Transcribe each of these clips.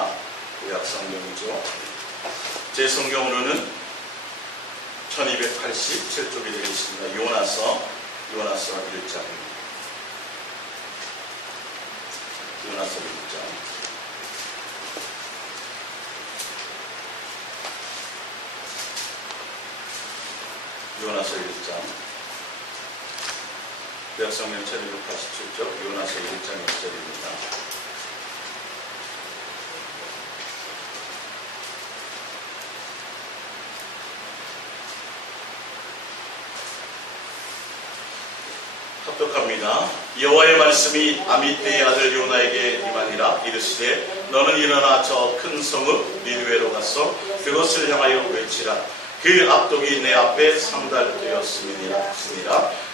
있습니다. 구약 성경이죠. 제 성경으로는 1287쪽에 되어 있습니다. 요나서 1장입니다. 요나서 1장. 요나서 1장. 구약 성경 1287쪽 요나서 1장 1절입니다. 합독합니다. 여호와의 말씀이 아미떼의 아들 요나에게 임하니라. 이르시되 너는 일어나 저 큰 성읍 니느웨로 가서 그것을 향하여 외치라. 그 압독이 내 앞에 상달되었음이니라.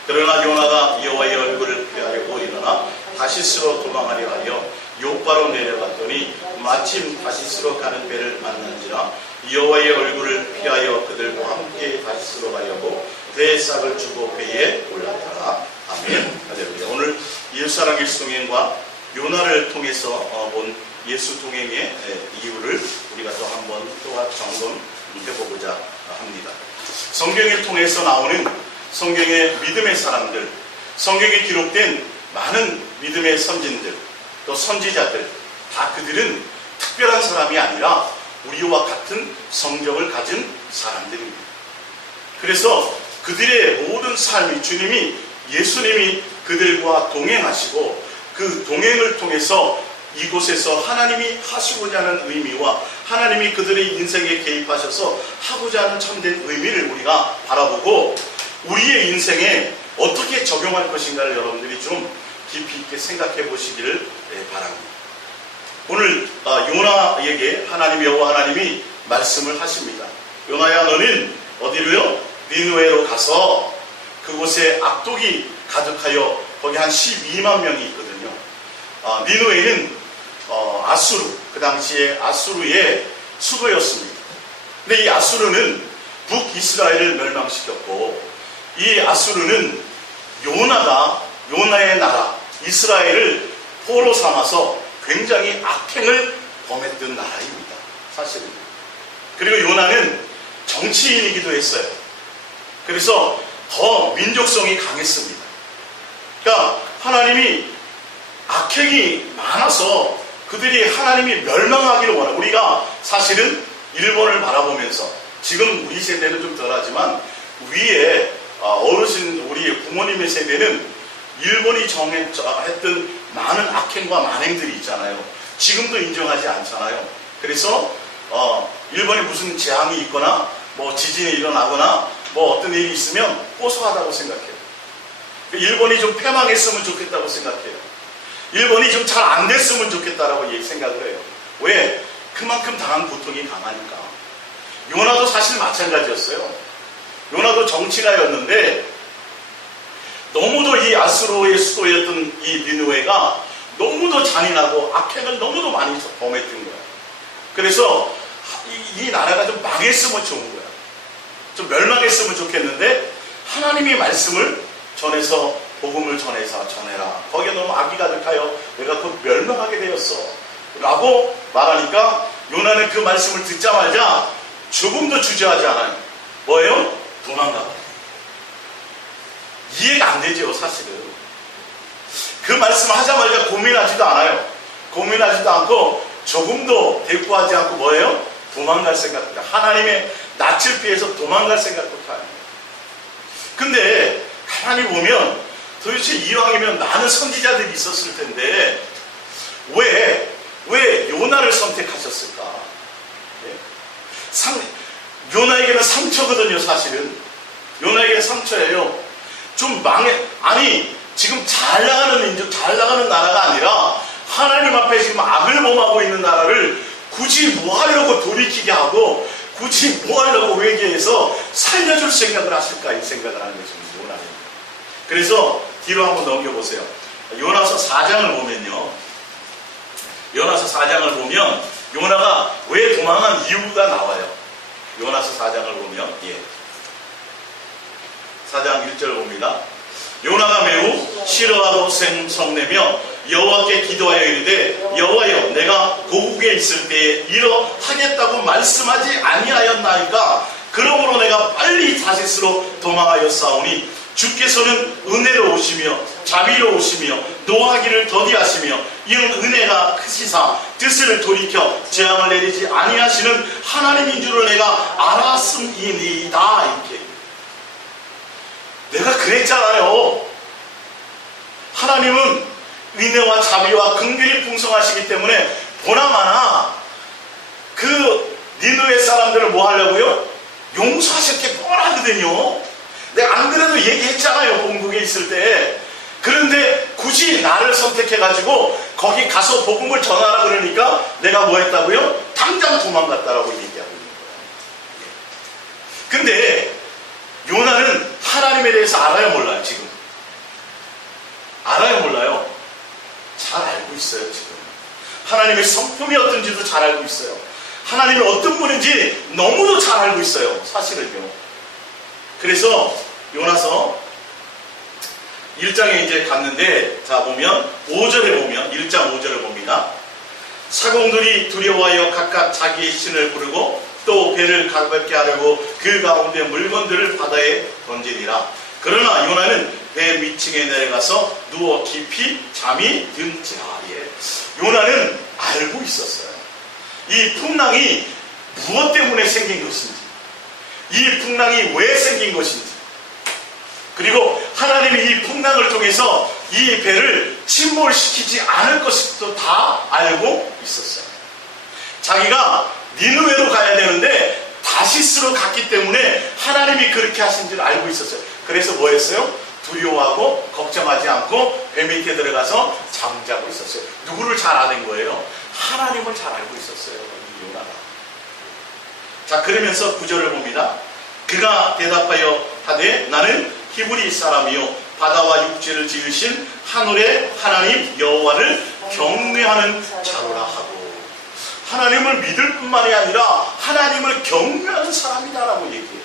그러나 요나가 여호와의 얼굴을 피하려고 일어나 다시스로 도망하려 하여 요바로 내려갔더니 마침 다시스로 가는 배를 만난지라. 여호와의 얼굴을 피하여 그들과 함께 다시스로 가려고 배에 싹을 주고 배에 올랐더라. 아멘. 할렐루야. 오늘 예수사랑 예수동행과 요나를 통해서 본 예수 동행의 이유를 우리가 또 한번 또한 점검해보고자 합니다. 성경을 통해서 나오는 성경의 믿음의 사람들, 성경에 기록된 많은 믿음의 선진들, 또 선지자들, 다 그들은 특별한 사람이 아니라 우리와 같은 성정을 가진 사람들입니다. 그래서 그들의 모든 삶이 예수님이 그들과 동행하시고 그 동행을 통해서 이곳에서 하나님이 하시고자 하는 의미와 하나님이 그들의 인생에 개입하셔서 하고자 하는 참된 의미를 우리가 바라보고 우리의 인생에 어떻게 적용할 것인가를 여러분들이 좀 깊이 있게 생각해 보시기를 바랍니다. 오늘 요나에게 여호와 하나님이 말씀을 하십니다. 요나야, 너는 어디로요? 니느웨로 가서 그곳에 악독이 가득하여 거기 한 12만 명이 있거든요. 니느웨는 아수르, 그 당시에 아수르의 수도였습니다. 근데 이 아수르는 북이스라엘을 멸망시켰고 이 아수르는 요나의 나라 이스라엘을 포로 삼아서 굉장히 악행을 범했던 나라입니다. 사실은. 그리고 요나는 정치인이기도 했어요. 그래서 더 민족성이 강했습니다. 그러니까 하나님이 악행이 많아서 그들이 하나님이 멸망하기를 원하고, 우리가 사실은 일본을 바라보면서 지금 우리 세대는 좀 덜하지만 위에 우리 부모님의 세대는 일본이 했던 많은 악행과 만행들이 있잖아요. 지금도 인정하지 않잖아요. 그래서 일본에 무슨 재앙이 있거나 뭐 지진이 일어나거나 뭐 어떤 일이 있으면 고소하다고 생각해요. 일본이 좀 패망했으면 좋겠다고 생각해요. 일본이 좀 잘 안 됐으면 좋겠다라고 생각을 해요. 왜? 그만큼 당한 고통이 강하니까. 요나도 사실 마찬가지였어요. 요나도 정치가였는데 너무도 이 아수르의 수도였던 이 니느웨가 너무도 잔인하고 악행을 너무도 많이 범했던 거예요. 그래서 이 나라가 좀 망했으면 좋은 거야. 좀 멸망했으면 좋겠는데 하나님이 말씀을 전해서 복음을 전해라. 거기에 너무 악이 가득하여 내가 곧 멸망하게 되었어 라고 말하니까 요나는 그 말씀을 듣자마자 조금도 주저하지 않아요. 뭐예요? 도망가. 이해가 안 되죠, 사실은. 그 말씀을 하자마자 고민하지도 않아요. 고민하지도 않고 조금도 대꾸하지 않고 뭐예요? 도망갈 생각입니다. 하나님의 낯을 피해서 도망갈 생각부터 합니다. 근데 가만히 보면 도대체 이왕이면 많은 선지자들이 있었을 텐데 왜 요나를 선택하셨을까? 요나에게는 상처거든요, 사실은. 요나에게는 상처예요. 지금 잘 나가는 민족, 잘 나가는 나라가 아니라 하나님 앞에 지금 악을 범하고 있는 나라를 굳이 뭐 하려고 돌이키게 하고 굳이 뭐 하려고 외계에서 살려줄 생각을 하실까, 이 생각을 하는 것입니다. 요나는. 그래서 뒤로 한번 넘겨보세요. 요나서 4장을 보면요. 요나서 4장을 보면 요나가 왜 도망한 이유가 나와요. 요나서 4장을 보면 4장 1절 봅니다. 요나가 매우 싫어하고 성내며 여호와께 기도하여 이르되 여호와여, 내가 고국 본국에 있을 때에 이러하겠다고 말씀하지 아니하였나이까. 그러므로 내가 빨리 다시스로 도망하였사오니 주께서는 은혜로우시며 자비로우시며 노하기를 더디하시며 이런 은혜가 크시사 뜻을 돌이켜 재앙을 내리지 아니하시는 하나님인 줄을 내가 알았음이니이다. 이렇게 내가 그랬잖아요. 하나님은 은혜와 자비와 긍휼이 풍성하시기 때문에 보나마나 그 니느웨 사람들을 뭐 하려고요? 용서하실 게 뻔하거든요. 내가 안 그래도 얘기했잖아요, 본국에 있을 때. 그런데 굳이 나를 선택해가지고 거기 가서 복음을 전하라 그러니까 내가 뭐 했다고요? 당장 도망갔다라고 얘기하고 있는 거예요. 근데 요나는 하나님에 대해서 알아요, 몰라요, 지금? 알아요, 몰라요? 잘 알고 있어요, 지금. 하나님의 성품이 어떤지도 잘 알고 있어요. 하나님이 어떤 분인지 너무도 잘 알고 있어요, 사실은요. 그래서 요나서 1장에 이제 갔는데, 자 보면 5절에 보면 1장 5절을 봅니다. 사공들이 두려워하여 각각 자기의 신을 부르고 또 배를 가볍게 하려고 그 가운데 물건들을 바다에 던지니라. 그러나 요나는 배 위층에 내려가서 누워 깊이 잠이 든지라. 요나는 알고 있었어요. 이 풍랑이 무엇 때문에 생긴 것인지, 이 풍랑이 왜 생긴 것인지, 그리고 하나님이 이 풍랑을 통해서 이 배를 침몰시키지 않을 것도 다 알고 있었어요. 자기가 니느웨로 가야 되는데 다시스로 갔기 때문에 하나님이 그렇게 하신 줄 알고 있었어요. 그래서 뭐 했어요? 두려워하고 걱정하지 않고 배 밑에 들어가서 잠자고 있었어요. 누구를 잘 아는 거예요? 하나님을 잘 알고 있었어요, 이 요나가. 자, 그러면서 9절을 봅니다. 그가 대답하여 하되 나는 히브리 사람이요 바다와 육지를 지으신 하늘의 하나님 여호와를 경외하는 자로라 하고, 하나님을 믿을 뿐만이 아니라 하나님을 경외하는 사람이다라고 얘기해요.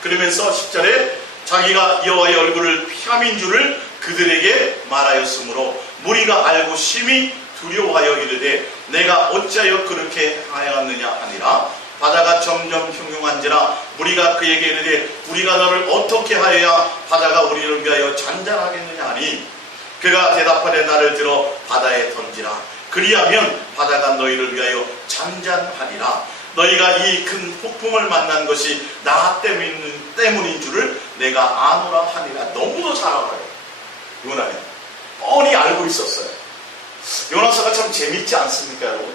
그러면서 10절에 자기가 여호와의 얼굴을 피함인 줄을 그들에게 말하였으므로 무리가 알고 심히 두려워하여 이르되 내가 어찌하여 그렇게 하였느냐 하니라. 바다가 점점 흉흉한지라 무리가 그에게 이르되 우리가 너를 어떻게 하여야 바다가 우리를 위하여 잔잔하겠느냐 하니 그가 대답하되 나를 들어 바다에 던지라. 그리하면 바다가 너희를 위하여 잔잔하리라. 너희가 이 큰 폭풍을 만난 것이 나 때문인 줄을 내가 아노라 하니라. 너무도 잘 알아요. 요나는 뻔히 알고 있었어요. 요나서가 참 재밌지 않습니까, 여러분?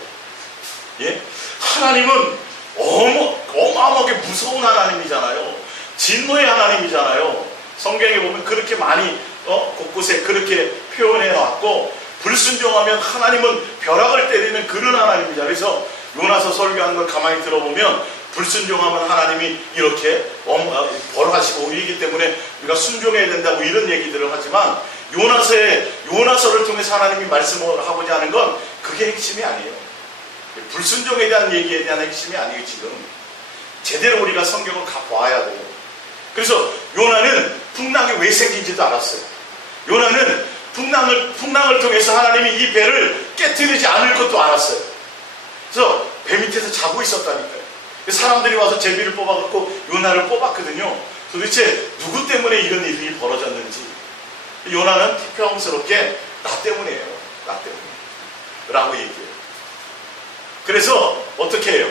예? 하나님은 어마어마하게 무서운 하나님이잖아요. 진노의 하나님이잖아요. 성경에 보면 그렇게 많이 곳곳에 그렇게 표현해 놨고, 불순종하면 하나님은 벼락을 때리는 그런 하나님이잖아요. 그래서 요나서 설교한 걸 가만히 들어보면 불순종하면 하나님이 이렇게 벌하시고 이기 때문에 우리가 순종해야 된다고 이런 얘기들을 하지만, 요나서를 통해서 하나님이 말씀을 하고자 하는 건 그게 핵심이 아니에요. 불순종에 대한 얘기에 대한 핵심이 아니에요. 지금 제대로 우리가 성경을 봐야 돼요. 그래서 요나는 풍랑이 왜 생긴지도 알았어요. 요나는 풍랑을 통해서 하나님이 이 배를 깨뜨리지 않을 것도 알았어요. 그래서 배 밑에서 자고 있었다니까요. 사람들이 와서 제비를 뽑아갖고 요나를 뽑았거든요. 도대체 누구 때문에 이런 일이 벌어졌는지. 요나는 태평스럽게 나 때문이에요. 나 때문에 라고 얘기해요. 그래서 어떻게 해요?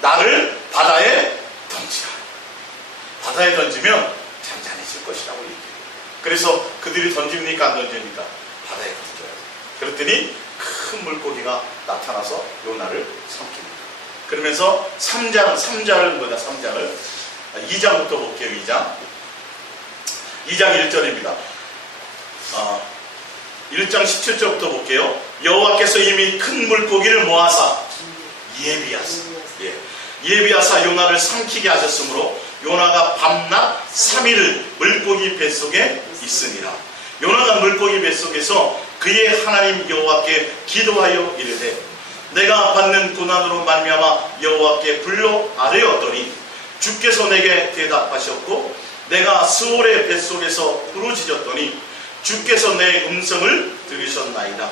나를 바다에 던지라. 바다에 던지면 잔잔해질 것이라고 얘기해요. 그래서 그들이 던집니까 안 던집니까? 바다에 던져요. 그랬더니 큰 물고기가 나타나서 요나를 삼킵니다. 그러면서 3장을 2장부터 볼게요. 2장 1절입니다. 1장 17절부터 볼게요. 여호와께서 이미 큰 물고기를 모아사 예비하사 요나를 삼키게 하셨으므로 요나가 밤낮 3일을 물고기 뱃속에 있으니라. 요나가 물고기 뱃속에서 그의 하나님 여호와께 기도하여 이르되 내가 받는 고난으로 말미암아 여호와께 불러 아뢰었더니 주께서 내게 대답하셨고 내가 스올의 뱃속에서 부르짖었더니 주께서 내 음성을 들으셨나이다.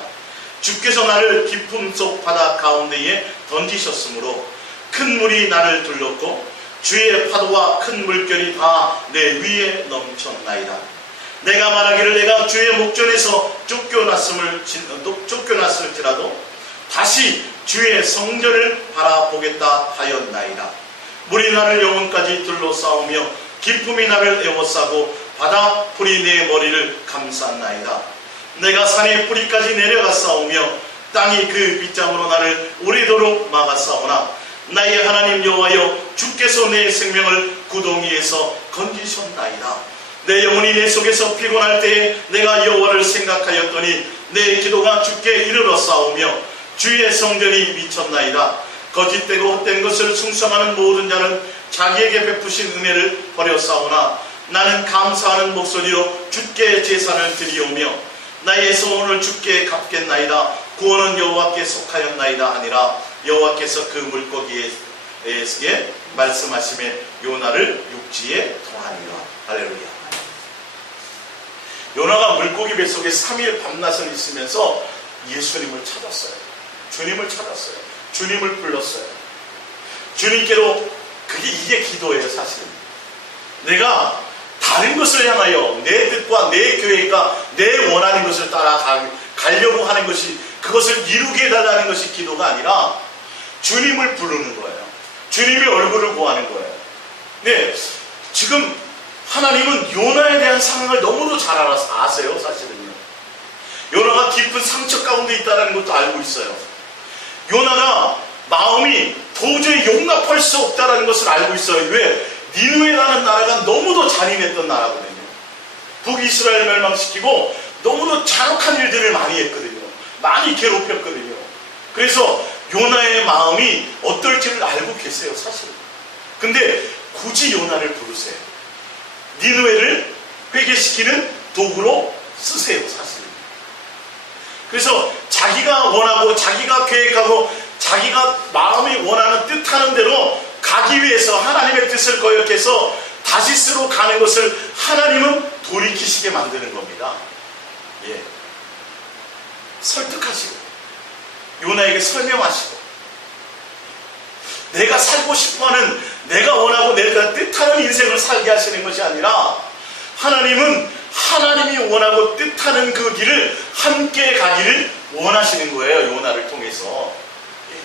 주께서 나를 깊음 속 바다 가운데에 던지셨으므로 큰 물이 나를 둘렀고 주의 파도와 큰 물결이 다 내 위에 넘쳤나이다. 내가 말하기를 내가 주의 목전에서 쫓겨났을지라도 다시 주의 성전을 바라보겠다 하였나이다. 물이 나를 영혼까지 둘러싸우며 기쁨이 나를 에워싸고 바다 풀이 내 머리를 감쌌나이다. 내가 산의 뿌리까지 내려갔사오며 땅이 그 빗장으로 나를 오래도록 막았사오나 나의 하나님 여호와여 주께서 내 생명을 구덩이에서 건지셨나이다. 내 영혼이 내 속에서 피곤할 때에 내가 여호와를 생각하였더니 내 기도가 주께 이르렀사오며 주의 성전이 미쳤나이다. 거짓되고 헛된 것을 숭상하는 모든 자는 자기에게 베푸신 은혜를 버렸사오나 나는 감사하는 목소리로 주께 제사를 드리오며 나의 소원을 주께 갚겠나이다. 구원은 여호와께 속하였나이다 하니라. 여호와께서 그 물고기에게 말씀하시며 요나를 육지에 토하니라. 할렐루야. 요나가 물고기 뱃속에 3일 밤낮을 있으면서 예수님을 찾았어요. 주님을 찾았어요. 주님을 불렀어요. 주님께로 이게 기도예요. 사실은 내가 다른 것을 향하여 내 뜻과 내 계획과 내 원하는 것을 따라 가려고 하는 것이, 그것을 이루게 해달라는 것이 기도가 아니라 주님을 부르는 거예요. 주님의 얼굴을 구하는 거예요. 네, 지금 하나님은 요나에 대한 상황을 너무도 잘 아세요. 사실은요. 요나가 깊은 상처 가운데 있다는 것도 알고 있어요. 요나가 마음이 도저히 용납할 수 없다는 것을 알고 있어요. 왜? 니느웨라는 나라가 너무도 잔인했던 나라거든요. 북이스라엘 멸망시키고 너무도 잔혹한 일들을 많이 했거든요. 많이 괴롭혔거든요. 그래서 요나의 마음이 어떨지를 알고 계세요. 사실은. 근데 굳이 요나를 부르세요. 니느웨를 회개시키는 도구로 쓰세요. 사실은. 그래서 자기가 원하고 자기가 계획하고 자기가 마음이 원하는 뜻하는 대로 가기 위해서 하나님의 뜻을 거역해서 다시스로 가는 것을 하나님은 돌이키시게 만드는 겁니다. 예. 설득하시고 요나에게 설명하시고 내가 살고 싶어하는, 내가 원하고 내가 뜻하는 인생을 살게 하시는 것이 아니라 하나님은 하나님이 원하고 뜻하는 그 길을 함께 가기를 원하시는 거예요. 요나를 통해서. 예.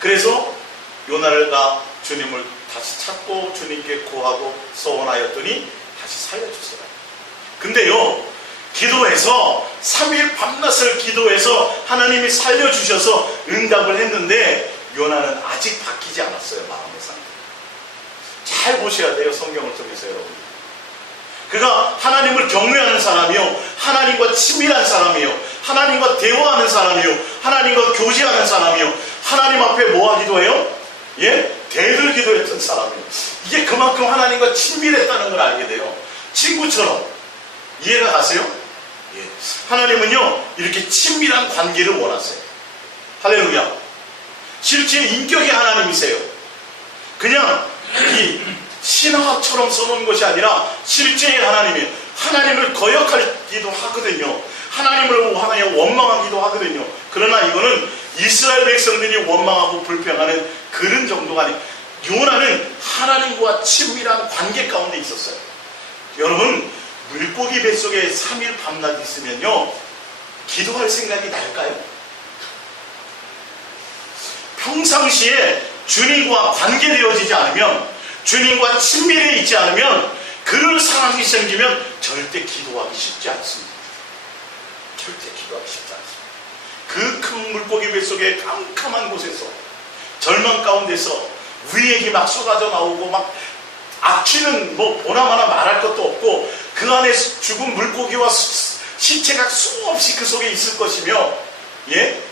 그래서 요나가 주님을 다시 찾고 주님께 구하고 소원하였더니 다시 살려주세요. 근데요, 기도해서 3일 밤낮을 기도해서 하나님이 살려주셔서 응답을 했는데 요나는 아직 바뀌지 않았어요. 마음의 상태. 잘 보셔야 돼요. 성경을 통해서 여러분. 그가 하나님을 경외하는 사람이요, 하나님과 친밀한 사람이요, 하나님과 대화하는 사람이요, 하나님과 교제하는 사람이요, 하나님 앞에 뭐 하기도 해요? 예? 대들 기도했던 사람이에요. 이게 그만큼 하나님과 친밀했다는 걸 알게 돼요. 친구처럼. 이해가 가세요? 예. 하나님은요, 이렇게 친밀한 관계를 원하세요. 할렐루야. 실제 인격의 하나님이세요. 그냥 이 신화처럼 써놓은 것이 아니라 실제의 하나님이에요. 하나님을 거역하기도 하거든요. 하나님을 향하여 원망하기도 하거든요. 그러나 이거는 이스라엘 백성들이 원망하고 불평하는 그런 정도가 아니에요. 요나는 하나님과 친밀한 관계 가운데 있었어요. 여러분, 물고기 뱃속에 3일 밤낮 있으면요, 기도할 생각이 날까요? 평상시에 주님과 관계되어지지 않으면, 주님과 친밀해 있지 않으면, 그런 상황이 생기면 절대 기도하기 쉽지 않습니다. 절대 기도하기 쉽지 않습니다. 그 큰 물고기 뱃속에 캄캄한 곳에서, 절망 가운데서 위액이 막 쏟아져 나오고 막 악취는 뭐 보나마나 말할 것도 없고 그 안에 죽은 물고기와 시체가 수없이 그 속에 있을 것이며, 예?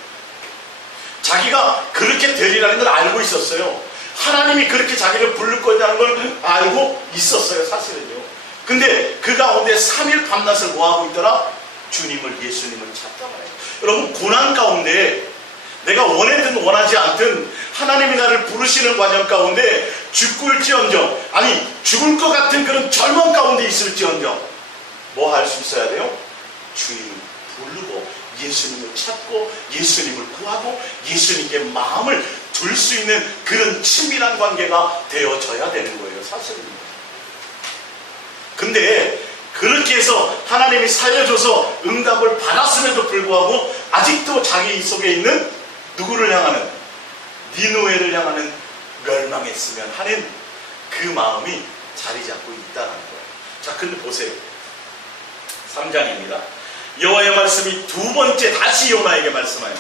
자기가 그렇게 되리라는 걸 알고 있었어요. 하나님이 그렇게 자기를 부를 거라는 걸 알고 있었어요. 사실은요. 근데 그 가운데 3일 밤낮을 뭐하고 있더라? 주님을, 예수님을 찾다 말이에요. 여러분, 고난 가운데 내가 원하든 원하지 않든 하나님이 나를 부르시는 과정 가운데 죽을지언정, 아니 죽을 것 같은 그런 절망 가운데 있을지언정 뭐 할 수 있어야 돼요? 주님을 부르고 예수님을 찾고 예수님을 구하고 예수님께 마음을 둘 수 있는 그런 친밀한 관계가 되어져야 되는 거예요, 사실은. 근데 그렇게 해서 하나님이 살려줘서 응답을 받았음에도 불구하고 아직도 자기 속에 있는 누구를 향하는, 니느웨를 향하는 멸망했으면 하는 그 마음이 자리 잡고 있다는 거예요. 자, 근데 보세요. 3장입니다. 여호와의 말씀이 두 번째 다시 요나에게 말씀하여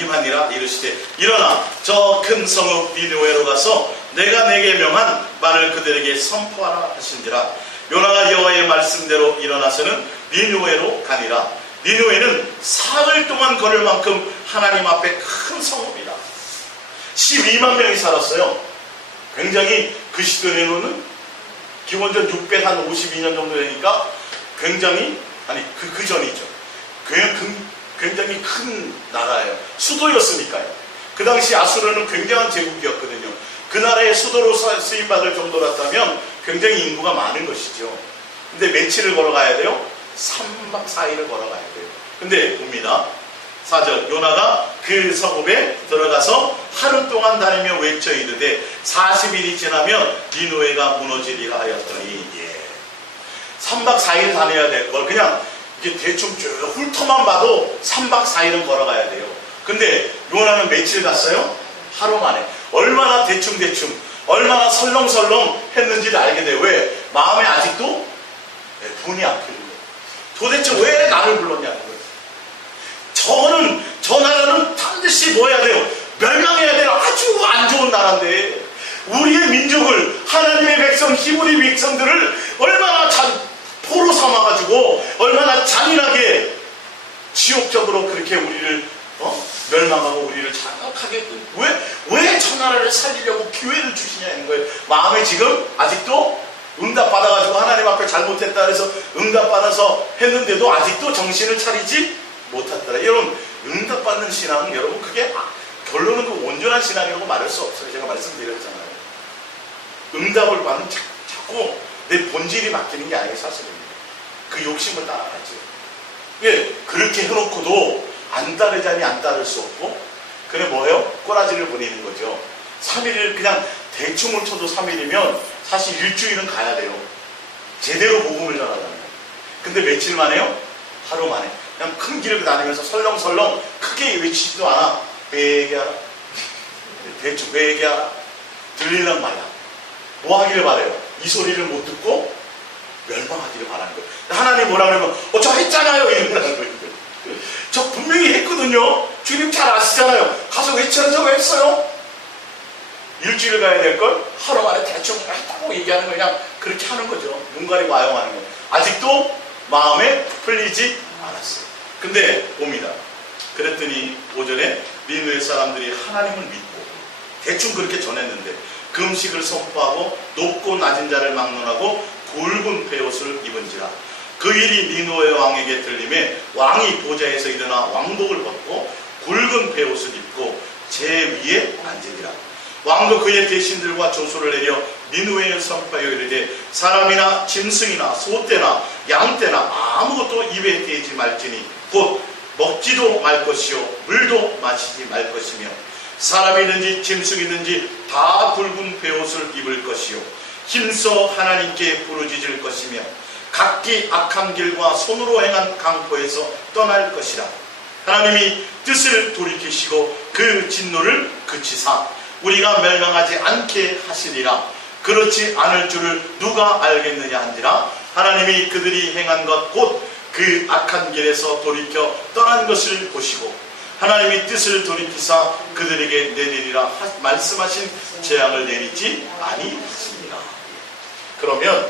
임하니라 이르시되 일어나 저 큰 성읍 니느웨로 가서 내가 내게 명한 말을 그들에게 선포하라 하신지라. 요나가 여호와의 말씀대로 일어나서는 니느웨로 가니라. 니느웨는 사흘 동안 걸을 만큼 하나님 앞에 큰 성읍이다. 12만 명이 살았어요. 굉장히 그 시대로는 기원전 652년 정도 되니까 굉장히, 그 전이죠. 굉장히 큰 나라예요. 수도였으니까요. 그 당시 아수르는 굉장한 제국이었거든요. 그 나라의 수도로 쓰임받을 정도였다면 굉장히 인구가 많은 것이죠. 근데 며칠을 걸어가야 돼요? 3박 4일을 걸어가야 돼요. 근데 봅니다. 4절, 요나가 그 성읍에 들어가서 하루 동안 다니며 외쳐 이르되 40일이 지나면 니느웨가 무너지리라 하였더니, 3박 4일 다녀야 될 걸 그냥 이게 대충 쭉 훑어만 봐도 3박 4일은 걸어가야 돼요. 근데 요나는 며칠 갔어요? 하루 만에. 얼마나 대충대충, 얼마나 설렁설렁 했는지를 알게 돼요. 왜? 마음에 아직도 분이 안 풀린 거예요. 도대체 왜 나를 불렀냐는 거예요. 저 나라는 반드시 뭐 해야 돼요? 멸망해야 돼요. 아주 안 좋은 나라인데 우리의 민족을, 하나님의 백성, 히브리 백성들을 얼마나 포로 삼아가지고 얼마나 잔인하게 지옥적으로 그렇게 우리를 멸망하고 우리를 장악하게, 왜 저 나라를 살리려고 기회를 주시냐는 거예요. 마음에 지금 아직도 응답받아가지고 하나님 앞에 잘못했다 그래서 응답받아서 했는데도 아직도 정신을 차리지 못했더라. 여러분, 응답받는 신앙은 여러분 그게 결론은 그 온전한 신앙이라고 말할 수 없어요. 제가 말씀드렸잖아요. 응답을 받는 자꾸 내 본질이 바뀌는 게 아니에요, 사실은. 그 욕심을 따라가죠. 왜? 그렇게 해놓고도 안 따르자니 안 따를 수 없고, 그래 뭐예요? 꼬라지를 부리는 거죠. 3일을 그냥 대충을 쳐도 3일이면 사실 일주일은 가야 돼요. 제대로 복음을 전하자면. 근데 며칠 만에요? 하루 만에. 그냥 큰 길을 다니면서 설렁설렁 크게 외치지도 않아. 회개하라. 대충 회개하라. 들리는 말이야. 뭐 하기를 바래요? 이 소리를 못 듣고 멸망하기를 바라는 거예요. 하나님 뭐라 그러면 저 했잖아요 이런다는 거예요. 저 분명히 했거든요. 주님 잘 아시잖아요. 가서 외치라고 했어요. 일주일 가야 될 걸 하루 만에 대충 했다고 얘기하는 거 그냥 그렇게 하는 거죠. 눈 가리고 아용하는 거예요. 아직도 마음에 풀리지 않았어요. 근데 봅니다. 그랬더니 5절에 니느웨 사람들이 하나님을 믿고 대충 그렇게 전했는데 금식을 선포하고 높고 낮은 자를 막론하고 굵은 베옷을 입은지라. 그 일이 니느웨 왕에게 들림에 왕이 보좌에서 일어나 왕복을 벗고 굵은 베옷을 입고 제 위에 앉으리라. 왕도 그의 대신들과 조소를 내려 니느웨에 선포하여 이르되 사람이나 짐승이나 소떼나 양떼나 아무것도 입에 대지 말지니 곧 먹지도 말 것이요 물도 마시지 말 것이며 사람이든지 짐승이든지 다 굵은 베옷을 입을 것이요 힘써 하나님께 부르짖을 것이며 각기 악한 길과 손으로 행한 강포에서 떠날 것이라. 하나님이 뜻을 돌이키시고 그 진노를 그치사 우리가 멸망하지 않게 하시리라. 그렇지 않을 줄을 누가 알겠느냐 한지라. 하나님이 그들이 행한 것 곧 그 악한 길에서 돌이켜 떠난 것을 보시고 하나님이 뜻을 돌이키사 그들에게 내리리라 말씀하신 재앙을 내리지 아니하십니다. 그러면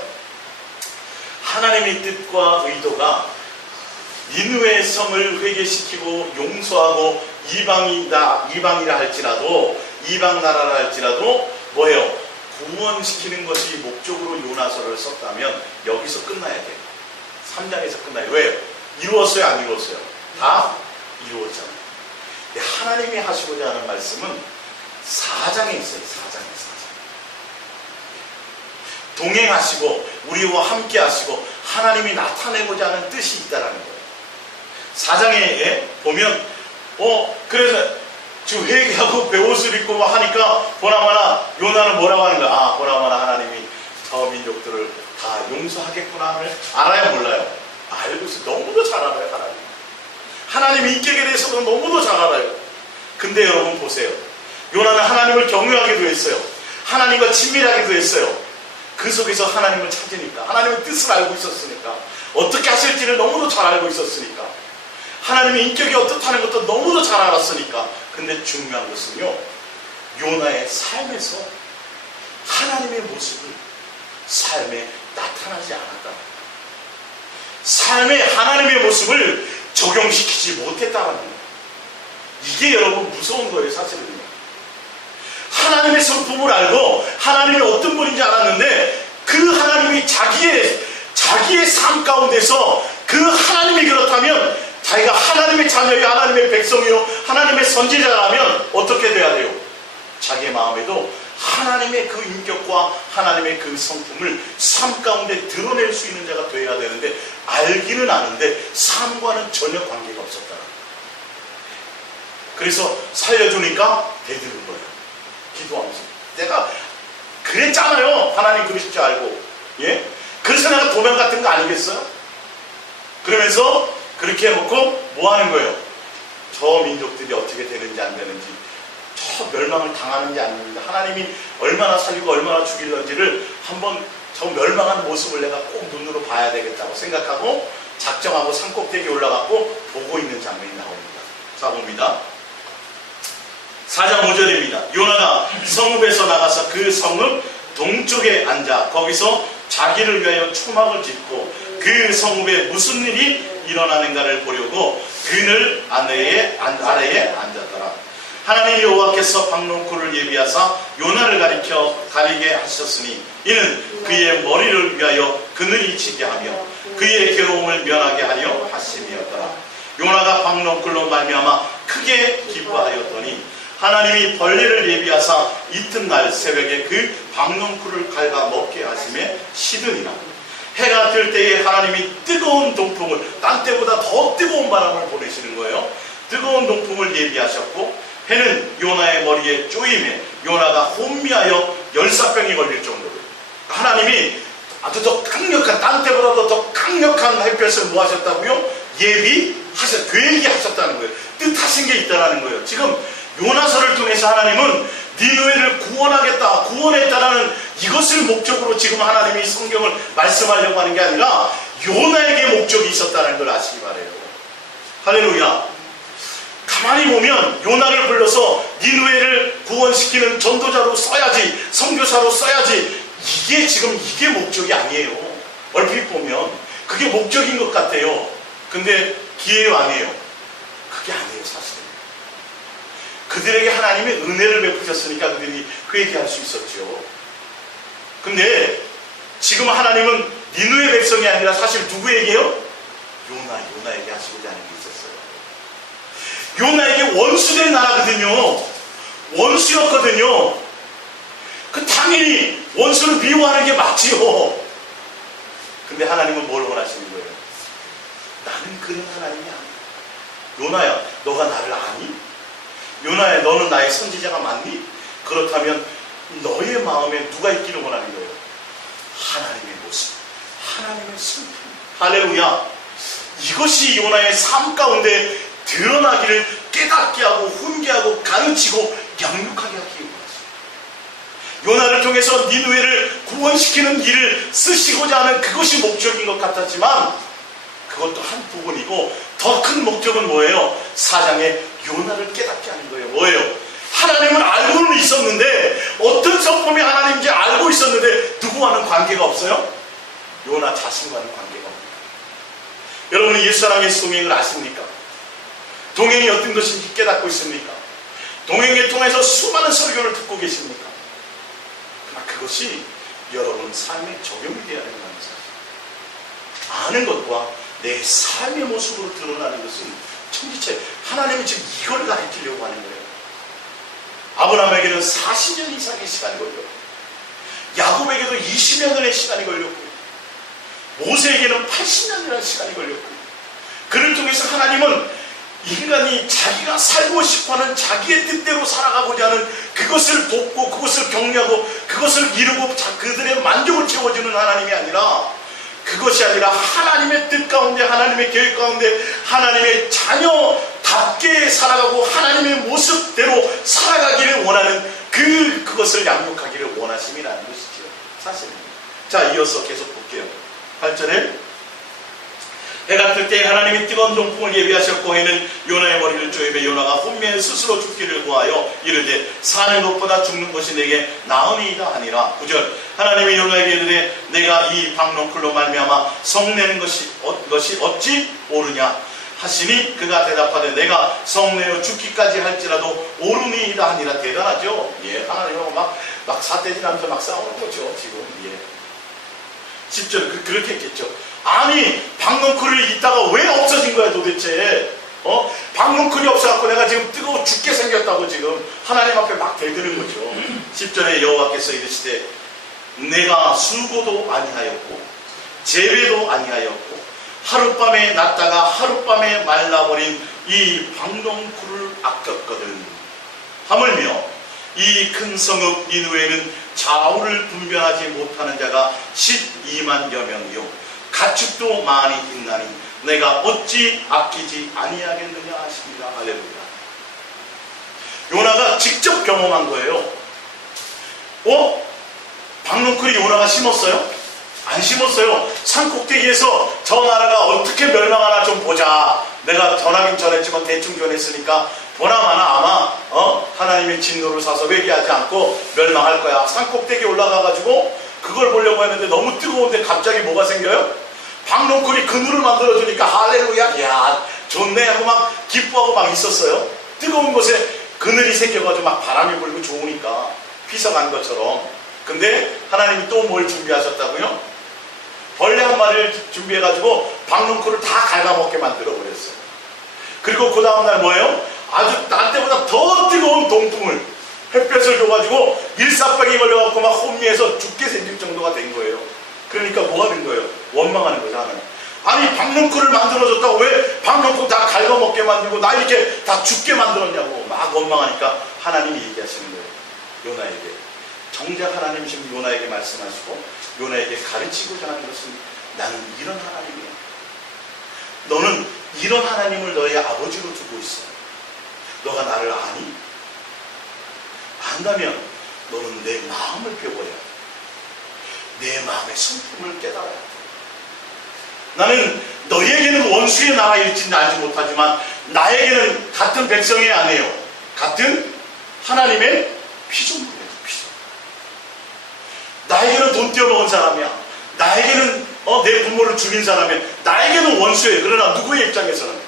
하나님의 뜻과 의도가 니느웨 성을 회개시키고 용서하고 이방이라 할지라도 이방 나라라 할지라도 뭐예요? 구원시키는 것이 목적으로 요나서를 썼다면 여기서 끝나야 돼요. 3장에서 끝나요. 왜요? 이루었어요? 안 이루었어요? 다 이루었잖아요. 근데 하나님이 하시고자 하는 말씀은 4장에 있어요. 4장에. 동행하시고 우리와 함께 하시고 하나님이 나타내고자 하는 뜻이 있다는 거예요. 4장에 보면 그래서 지금 회개하고 배옷을 입고 막 하니까 보나마나 요나는 뭐라고 하는 거야? 보나마나 하나님이 저 민족들을 다 용서하겠구나를 알아요, 몰라요? 알고 있어. 너무도 잘 알아요, 하나님. 하나님 인격에 대해서도 너무도 잘 알아요. 근데 여러분 보세요. 요나는 하나님을 경외하기도 했어요. 하나님과 친밀하기도 했어요. 그 속에서 하나님을 찾으니까, 하나님의 뜻을 알고 있었으니까, 어떻게 하실지를 너무도 잘 알고 있었으니까, 하나님의 인격이 어떻다는 것도 너무도 잘 알았으니까. 근데 중요한 것은요, 요나의 삶에서 하나님의 모습을 삶에 나타나지 않았다. 삶에 하나님의 모습을 적용시키지 못했다는 거예요. 이게 여러분 무서운 거예요, 사실은요. 하나님의 성품을 알고 하나님이 어떤 분인지 알았는데 그 하나님이 자기의 삶 가운데서 그 하나님이 그렇다면 자기가 하나님의 자녀요, 하나님의 백성이요, 하나님의 선지자라면 어떻게 돼야 돼요? 자기의 마음에도 하나님의 그 인격과 하나님의 그 성품을 삶 가운데 드러낼 수 있는 자가 되어야 되는데 알기는 아는데 삶과는 전혀 관계가 없었다. 그래서 살려주니까 대드는 거예요. 기도하면서. 내가 그랬잖아요. 하나님 그러실 줄 알고. 예? 그래서 내가 도면 같은 거 아니겠어요? 그러면서 그렇게 해놓고 뭐 하는 거예요? 저 민족들이 어떻게 되는지 안 되는지, 저 멸망을 당하는지 안 하는지, 하나님이 얼마나 살리고 얼마나 죽일런지를 한번 저 멸망한 모습을 내가 꼭 눈으로 봐야 되겠다고 생각하고 작정하고 산꼭대기에 올라가고 보고 있는 장면이 나옵니다. 자, 봅니다. 4장 5절입니다. 요나가 성읍에서 나가서 그 성읍 동쪽에 앉아 거기서 자기를 위하여 초막을 짓고 그 성읍에 무슨 일이 일어나는가를 보려고 그늘 아래에 앉았더라. 하나님 여호와께서 박농쿨을 예비하사 요나를 가리게 하셨으니 이는 그의 머리를 위하여 그늘이 지게 하며 그의 괴로움을 면하게 하려 하심이었더라. 요나가 박농쿨로 말미암아 크게 기뻐하였더니 하나님이 벌레를 예비하사 이튿날 새벽에 그 박농쿨을 갉아 먹게 하심에 시드니라. 해가 뜰 때에 하나님이 뜨거운 동풍을, 딴 때보다 더 뜨거운 바람을 보내시는 거예요. 뜨거운 동풍을 예비하셨고 해는 요나의 머리에 쪼임에 요나가 혼미하여 열사병이 걸릴 정도로 하나님이 아주 더 강력한, 딴 때보다도 더 강력한 햇볕을 뭐 하셨다고요? 계획하셨다는 거예요. 뜻하신 게 있다는 거예요. 지금 요나서를 통해서 하나님은 니느웨를 구원했다라는 이것을 목적으로 지금 하나님이 성경을 말씀하려고 하는 게 아니라 요나에게 목적이 있었다는 걸 아시기 바라요. 할렐루야. 가만히 보면 요나를 불러서 니느웨를 구원시키는 전도자로 써야지, 선교사로 써야지, 이게 목적이 아니에요. 얼핏 보면 그게 목적인 것 같아요. 근데 기회요, 아니에요? 그게 아니에요, 사실은. 그들에게 하나님의 은혜를 베푸셨으니까 그들이 회개할 수 있었죠. 근데 지금 하나님은 니느웨 백성이 아니라 사실 누구에게요? 요나에게 하시고자 하는 게 있었어요. 요나에게 원수된 나라거든요. 원수였거든요. 그 당연히 원수를 미워하는 게 맞지요. 근데 하나님은 뭘 원하시는 거예요? 나는 그런 하나님이 아니야. 요나야, 너가 나를 아니? 요나야, 너는 나의 선지자가 맞니? 그렇다면 너의 마음에 누가 있기를 원하는 거예요? 하나님의 모습, 하나님의 성품. 할렐루야. 이것이 요나의 삶 가운데 드러나기를 깨닫게 하고 훈계하고 가르치고 양육하게 하기 원하시고, 요나를 통해서 니느웨를 구원시키는 일을 쓰시고자 하는 그것이 목적인 것 같았지만 그것도 한 부분이고 더 큰 목적은 뭐예요? 4장에 요나를 깨닫게 하는 거예요. 뭐예요? 하나님을 알고는 있었는데, 어떤 성품이 하나님인지 알고 있었는데 누구와는 관계가 없어요? 요나 자신과는 관계가 없습니다. 여러분은 옛사랑의 동행을 아십니까? 동행이 어떤 것인지 깨닫고 있습니까? 동행에 통해서 수많은 설교를 듣고 계십니까? 그러나 그것이 여러분 삶에 적용이 되어야 된다는 사실. 아는 것과 내 삶의 모습으로 드러나는 것은 천지체, 하나님이 지금 이걸 가르치려고 하는 거예요. 아브라함에게는 40년 이상의 시간이 걸렸고, 야곱에게도 20여 년의 시간이 걸렸고, 모세에게는 80년이라는 시간이 걸렸고, 그를 통해서 하나님은 인간이 자기가 살고 싶어하는 자기의 뜻대로 살아가고자 하는 그것을 돕고 그것을 격려하고 그것을 이루고 그들의 만족을 채워주는 하나님이 아니라, 그것이 아니라 하나님의 뜻 가운데, 하나님의 계획 가운데 하나님의 자녀답게 살아가고 하나님의 모습대로 살아가기를 원하는 그것을 양육하기를 원하심이라는 것이죠. 사실입니다. 자, 이어서 계속 볼게요. 8절에 해가 뜰 때 하나님이 뜨거운 동풍을 예비하셨고 해는 요나의 머리를 쪼이며 요나가 혼미해 스스로 죽기를 구하여 이르되 사는 것보다 죽는 것이 내게 나으니이다 하니라. 9절 하나님이 요나에게 이르되 내가 이 박넝쿨로 말미암아 성내는 것이 어찌 오르냐 하시니 그가 대답하되 내가 성내어 죽기까지 할지라도 오르니이다 하니라. 대단하죠. 예, 하나님하고 막 사태질하면서 막 싸우는 거죠 지금. 예. 10절 그렇게 했겠죠. 아니 박넝쿨이 있다가 왜 없어진 거야 도대체? 박넝쿨이 없어갖고 내가 지금 뜨거워 죽게 생겼다고 지금 하나님 앞에 막 대드는 거죠. 10절에 여호와께서 이르시되 내가 수고도 아니하였고 재배도 아니하였고 하룻밤에 났다가 하룻밤에 말라버린 이 박넝쿨을 아꼈거든. 하물며 이 큰 성읍 니느웨는 좌우를 분별하지 못하는 자가 12만여 명이요 가축도 많이 있나니 내가 어찌 아끼지 아니하겠느냐 하십니다. 할렐루야. 요나가 직접 경험한 거예요. 박넝쿨이 요나가 심었어요? 안 심었어요. 산꼭대기에서 저 나라가 어떻게 멸망하나 좀 보자. 내가 전하긴 전했지만 대충 전했으니까 보나마나 아마 하나님의 진노를 사서 회개하지 않고 멸망할 거야. 산꼭대기에 올라가가지고 그걸 보려고 했는데 너무 뜨거운데 갑자기 뭐가 생겨요? 박넝쿨이 그늘을 만들어주니까 할렐루야, 야 좋네 하고 막 기뻐하고 막 있었어요. 뜨거운 곳에 그늘이 생겨가지고 막 바람이 불고 좋으니까 피서간 것처럼. 근데 하나님이 또 뭘 준비하셨다고요? 벌레 한 마리를 준비해가지고 박넝쿨을 다 갉아먹게 만들어버렸어요. 그리고 그 다음날 뭐예요? 아주 날 때보다 더 뜨거운 동풍을, 햇볕을 줘가지고 일사병이 걸려갖고 막 혼미해서 죽게 생길 정도가 된 거예요. 그러니까 뭐가 된 거예요? 원망하는 거죠 하나님. 아니 박넝쿨을 만들어줬다고 왜 박넝쿨 다 갉아먹게 만들고 나 이렇게 다 죽게 만들었냐고 막 원망하니까 하나님이 얘기하시는 거예요. 요나에게. 정작 하나님 지금 요나에게 말씀하시고 요나에게 가르치고자 하는 것은 나는 이런 하나님이야. 너는 이런 하나님을 너의 아버지로 두고 있어. 너가 나를 아니? 안다면 너는 내 마음을 배워야 돼. 내 마음의 성품을 깨달아야 돼. 나는 너희에게는 원수의 나라일지는 알지 못하지만 나에게는 같은 백성의 아내요. 같은 하나님의 피조물이야. 피조. 나에게는 돈 떼어먹은 사람이야. 나에게는 내 부모를 죽인 사람이야. 나에게는 원수예요. 그러나 누구의 입장에서는?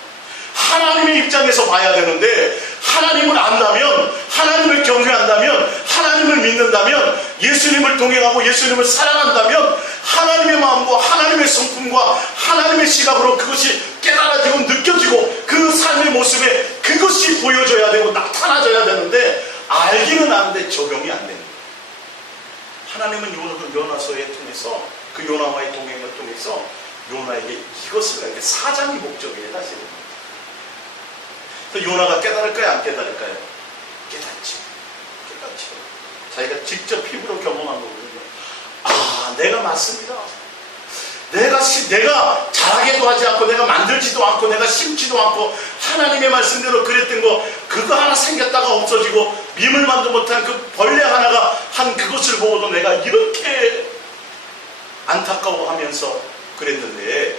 하나님의 입장에서 봐야 되는데 하나님을 안다면, 하나님을 경외한다면, 하나님을 믿는다면, 예수님을 동행하고 예수님을 사랑한다면 하나님의 마음과 하나님의 성품과 하나님의 시각으로 그것이 깨달아지고 느껴지고 그 삶의 모습에 그것이 보여져야 되고 나타나져야 되는데 알기는 아는데 적용이 안 되는 거예요. 하나님은 요나서에 통해서 그 요나와의 동행을 통해서 요나에게 이것을 이렇게 사장이 목적이에요. 사실은. 요나가 깨달을까요? 안 깨달을까요? 깨닫지. 자기가 직접 피부로 경험한 거거든요. 아, 내가 맞습니다. 내가 잘하게도 하지 않고 내가 만들지도 않고 내가 심지도 않고 하나님의 말씀대로 그랬던 거 그거 하나 생겼다가 없어지고 미물만도 못한 그 벌레 하나가 한 그것을 보고도 내가 이렇게 안타까워하면서 그랬는데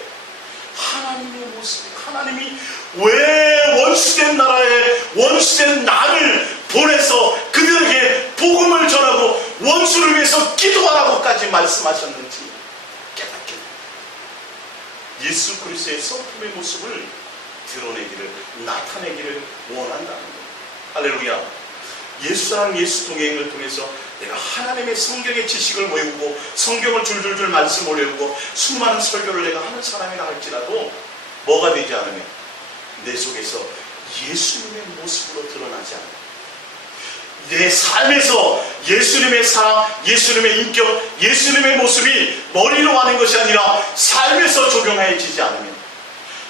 하나님의 모습, 하나님이 왜 원수된 나라에 원수된 나를 보내서 그들에게 복음을 전하고 원수를 위해서 기도하라고까지 말씀하셨는지 깨닫게 됩니다. 예수 그리스도의 성품의 모습을 드러내기를, 나타내기를 원한다는 거예요. 할렐루야. 예수랑 예수 동행을 통해서 내가 하나님의 성경의 지식을 외우고 성경을 줄줄줄 말씀을 외우고 수많은 설교를 내가 하는 사람이라 할지라도 뭐가 되지 않으면 내 속에서 예수님의 모습으로 드러나지 않아요. 내 삶에서 예수님의 사랑, 예수님의 인격, 예수님의 모습이 머리로 하는 것이 아니라 삶에서 적용해지지 않으면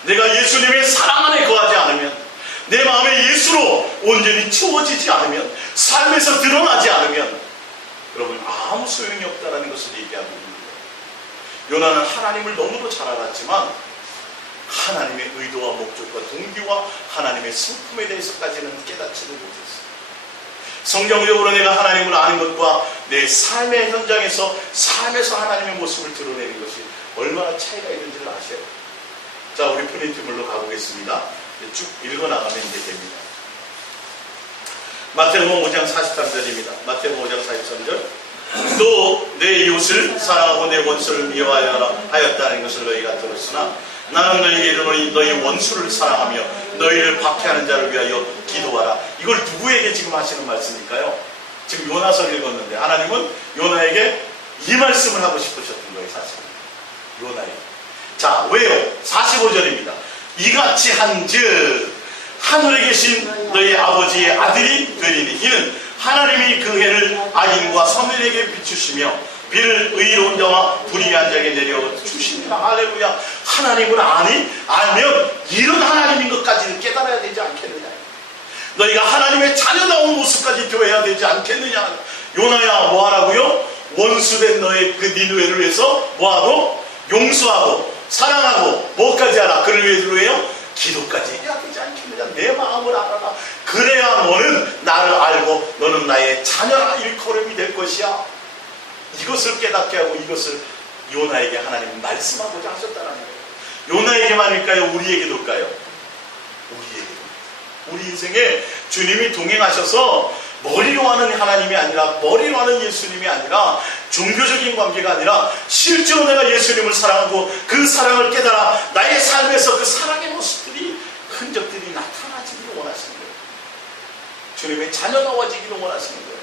내가 예수님의 사랑 안에 거하지 않으면, 내 마음에 예수로 온전히 채워지지 않으면, 삶에서 드러나지 않으면 여러분 아무 소용이 없다는 것을 얘기하고 있는 거예요. 요나는 하나님을 너무도 잘 알았지만 하나님의 의도와 목적과 동기와 하나님의 성품에 대해서까지는 깨닫지도 못했어요. 성경적으로 내가 하나님을 아는 것과 내 삶의 현장에서 삶에서 하나님의 모습을 드러내는 것이 얼마나 차이가 있는지를 아셔요. 자, 우리 프린트물로 가보겠습니다. 쭉 읽어나가면 이제 됩니다. 마태복음 5장 43절입니다. 마태복음 5장 43절. 또 내 이웃을 사랑하고 내 원수를 미워하였다는 것을 너희가 들었으나 나는 너희에게 이르노니 너희 원수를 사랑하며 너희를 박해하는 자를 위하여 기도하라. 이걸 누구에게 지금 하시는 말씀일까요? 지금 요나서 읽었는데 하나님은 요나에게 이 말씀을 하고 싶으셨던 거예요. 사실 요나에게. 자, 왜요? 45절입니다. 이같이 한즉 하늘에 계신 너희 아버지의 아들이 되리니 이는 하나님이 그 해를 악인과 선인에게 비추시며 비를 의로운 자와 불의한 자에게 내려 주십니다. 할렐루야. 하나님을 알면 이런 하나님인 것까지는 깨달아야 되지 않겠느냐. 너희가 하나님의 자녀다운 모습까지 되어야 되지 않겠느냐. 요나야 뭐하라고요? 원수된 너의 그 니느웨를 위해서 뭐하고? 용서하고 사랑하고 뭐까지 하라? 그를 위해서 기도까지 해야 되지 않겠느냐. 내 마음을 알아라. 그래야 너는 나를 알고 너는 나의 자녀라 일컬음이 될 것이야. 이것을 깨닫게 하고 이것을 요나에게 하나님은 말씀하고자 하셨다는 거예요. 요나에게만일까요? 우리에게도일까요? 우리에게도. 우리 인생에 주님이 동행하셔서 머리로 하는 하나님이 아니라, 머리로 하는 예수님이 아니라, 종교적인 관계가 아니라 실제로 내가 예수님을 사랑하고 그 사랑을 깨달아 나의 삶에서 그 사랑의 모습들이, 흔적들이 나타나지기를 원하시는 거예요. 주님의 자녀다워지기를 원하시는 거예요.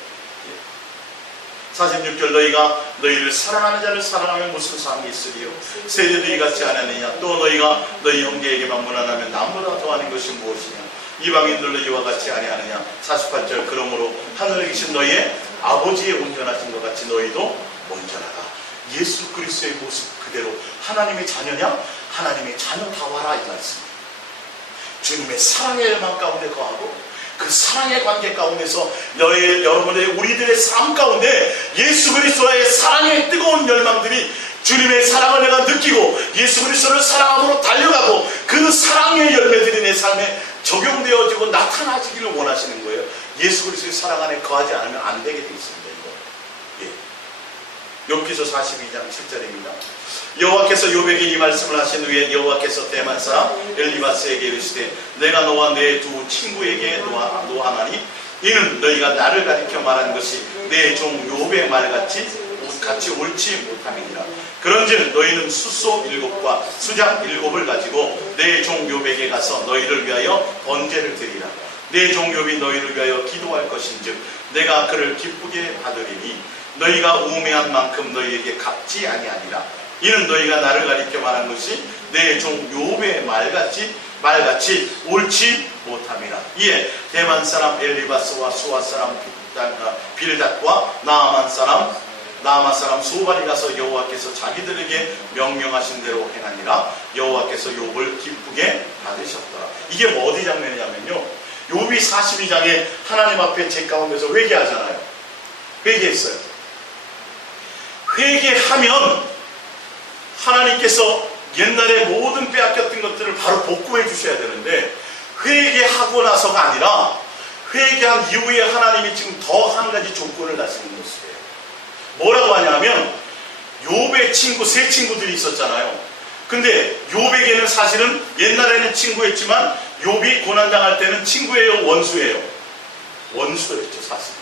46절 너희가 너희를 사랑하는 자를 사랑하면 무슨 상이 있으리요? 세대도 이같이 하느냐? 또 너희가 너희 형제에게 만문하면 남보다 더하는 것이 무엇이냐? 이방인들도 이와 같이 아니하느냐. 48절 그러므로 하늘에 계신 너희의 아버지의 온전하신 것 같이 너희도 온전하라. 예수 그리스도의 모습 그대로 하나님의 자녀냐? 하나님의 자녀다워라 이 말씀. 주님의 사랑의 열망 가운데 거하고 그 사랑의 관계 가운데서 여러분의 우리들의 삶 가운데 예수 그리스도의 사랑의 뜨거운 열망들이, 주님의 사랑을 내가 느끼고 예수 그리스도를 사랑함으로 달려가고 그 사랑의 열매들이 내 삶에 적용되어지고 나타나지기를 원하시는 거예요. 예수 그리스도의 사랑 안에 거하지 않으면 안 되게 돼 있습니다. 이거. 욥기서 42장 7절입니다. 여호와께서 욥에게 이 말씀을 하신 후에 여호와께서 대만 사람 엘리바스에게 이르시되 내가 너와 내 두 친구에게 노하나니 이는 너희가 나를 가리켜 말한 것이 내 종 욥의 말같이 옳지 못함이니라. 그런즉 너희는 숫소 7과 수작 7을 가지고 내 종 욥에게 가서 너희를 위하여 번제를 드리라. 내 종 욥이 너희를 위하여 기도할 것인즉 내가 그를 기쁘게 받으리니 너희가 우매한 만큼 너희에게 갚지 아니하니라. 이는 너희가 나를 가리켜 말한 것이 내 종 욥의 말같이 옳지 못함이라. 이에 대만 사람 엘리바스와 수아 사람 빌닷과 나아마 사람 소발이 가서 여호와께서 자기들에게 명령하신 대로 행하니라. 여호와께서 욥을 기쁘게 받으셨더라. 이게 뭐 어디 장면이냐면요, 욥이 42장에 하나님 앞에 제 가운데서 회개하잖아요. 회개했어요. 회개하면 하나님께서 옛날에 모든 빼앗겼던 것들을 바로 복구해 주셔야 되는데, 회개하고 나서가 아니라 회개한 이후에 하나님이 지금 더 한 가지 조건을 다시는 모습이에요. 뭐라고 하냐면, 욥의 친구, 세 친구들이 있었잖아요. 근데 욥에게는 사실은 옛날에는 친구였지만 욥이 고난당할 때는 친구예요, 원수예요? 원수였죠, 사실.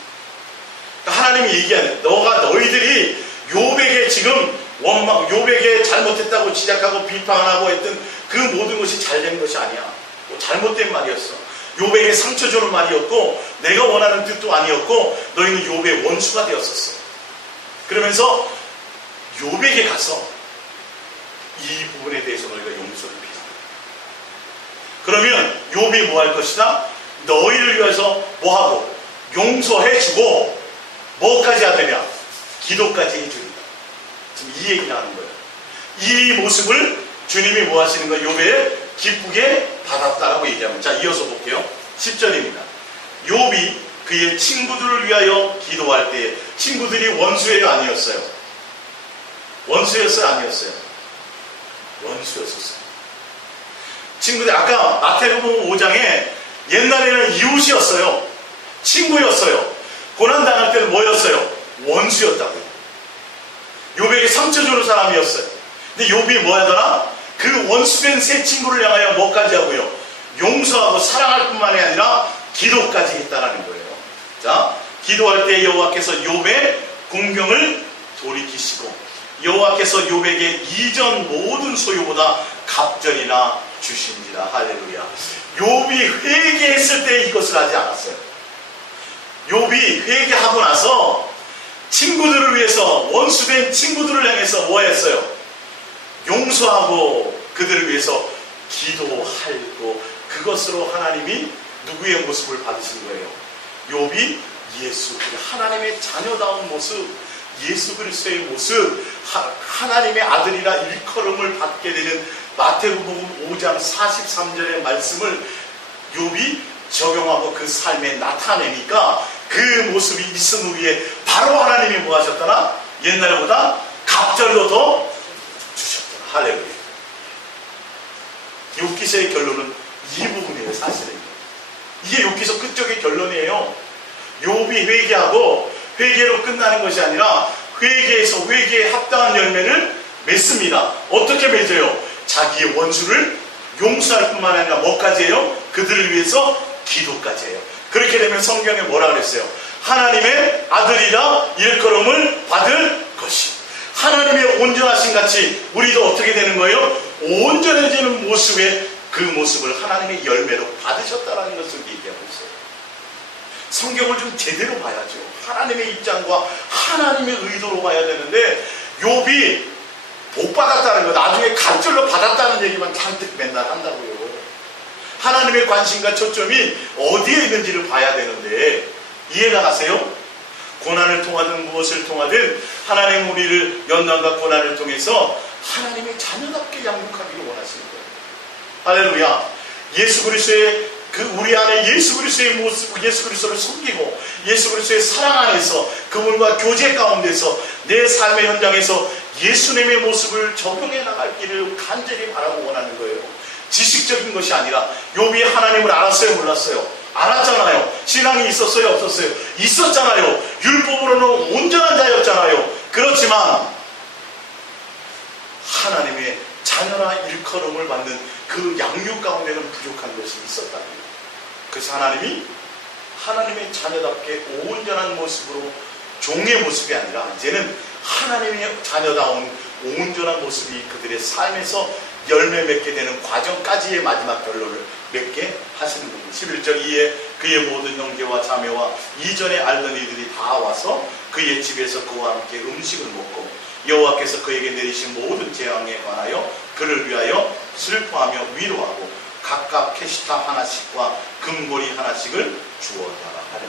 그러니까 하나님이 얘기하는, 너희들이 욥에게 지금 욥에게 잘못했다고 지적하고 비판하고 했던 그 모든 것이 잘된 것이 아니야. 잘못된 말이었어. 욥에게 상처 주는 말이었고 내가 원하는 뜻도 아니었고 너희는 욥의 원수가 되었었어. 그러면서 욥에게 가서 이 부분에 대해서 너희가 용서를 빌어. 그러면 욥이 뭐 할 것이다? 너희를 위해서 뭐하고 용서해주고 뭐까지 하느냐? 기도까지 해줍니다. 지금 이 얘기를 하는 거예요. 이 모습을 주님이 뭐 하시는 거예요? 욥의 기쁘게 받았다라고 얘기합니다. 자, 이어서 볼게요. 10절입니다. 욥이 그의 친구들을 위하여 기도할 때, 친구들이 원수예요, 아니었어요? 원수였어요, 아니었어요? 원수였었어요. 친구들, 아까 마태복음 5장에 옛날에는 이웃이었어요. 친구였어요. 고난당할 때는 뭐였어요? 원수였다고요. 욥에게 상처 주는 사람이었어요. 근데 욥이 뭐 하더라? 그 원수된 새 친구를 향하여 뭐까지 하고요? 용서하고 사랑할 뿐만이 아니라 기도까지 했다라는 거예요. 자, 기도할 때 여호와께서 욥의 공경을 돌이키시고 여호와께서 욥에게 이전 모든 소유보다 갑절이나 주신지라. 할렐루야. 욥이 회개했을 때 이것을 하지 않았어요. 욥이 회개하고 나서 친구들을 위해서, 원수된 친구들을 향해서 뭐 했어요? 용서하고 그들을 위해서 기도하고, 그것으로 하나님이 누구의 모습을 받으신 거예요? 욥이 예수, 하나님의 자녀다운 모습, 예수 그리스도의 모습, 하나님의 아들이라 일컬음을 받게 되는 마태복음 5장 43절의 말씀을 욥이 적용하고 그 삶에 나타내니까 그 모습이 있은 후에 바로 하나님이 뭐 하셨더라? 옛날보다 갑절로 더 주셨더라. 할렐루야. 욥기서의 결론은 이 부분이에요. 사실은 이게 욥기서 끝쪽의 결론이에요. 욥이 회개하고 회개로 끝나는 것이 아니라 회개에서 회개에 합당한 열매를 맺습니다. 어떻게 맺어요? 자기의 원수를 용서할 뿐만 아니라 뭐까지 해요? 그들을 위해서 기도까지 해요. 그렇게 되면 성경에 뭐라 그랬어요? 하나님의 아들이라 일컬음을 받을 것이. 하나님의 온전하신 같이 우리도 어떻게 되는 거예요? 온전해지는 모습에 그 모습을 하나님의 열매로 받으셨다는 것을 얘기하고 있어요. 성경을 좀 제대로 봐야죠. 하나님의 입장과 하나님의 의도로 봐야 되는데 욥이 복 받았다는 거, 나중에 갑절로 받았다는 얘기만 잔뜩 맨날 한다고요. 하나님의 관심과 초점이 어디에 있는지를 봐야 되는데 이해가 가세요? 고난을 통하든 무엇을 통하든 하나님 우리를 연단과 고난을 통해서 하나님의 자녀답게 양육하기를 원하시는 거예요. 할렐루야. 예수 그리스도의 우리 안에 예수 그리스도의 모습, 예수 그리스도를 섬기고 예수 그리스도의 사랑 안에서 그분과 교제 가운데서 내 삶의 현장에서 예수님의 모습을 적용해 나갈 길을 간절히 바라고 원하는 거예요. 지식적인 것이 아니라 욥이 하나님을 알았어요, 몰랐어요? 알았잖아요. 신앙이 있었어요, 없었어요? 있었잖아요. 율법으로는 온전한 자였잖아요. 그렇지만 하나님의 자녀라 일컬음을 받는 그 양육 가운데는 부족한 것이 있었다고요. 그래서 하나님이 하나님의 자녀답게 온전한 모습으로, 종의 모습이 아니라 이제는 하나님의 자녀다운 온전한 모습이 그들의 삶에서 열매 맺게 되는 과정까지의 마지막 결론을 맺게 하시는 겁니다. 11절 이에 그의 모든 형제와 자매와 이전에 알던 이들이 다 와서 그의 집에서 그와 함께 음식을 먹고 여호와께서 그에게 내리신 모든 재앙에 관하여 그를 위하여 슬퍼하며 위로하고 각각 캐시타 하나씩과 금고리 하나씩을 주었다라 하려.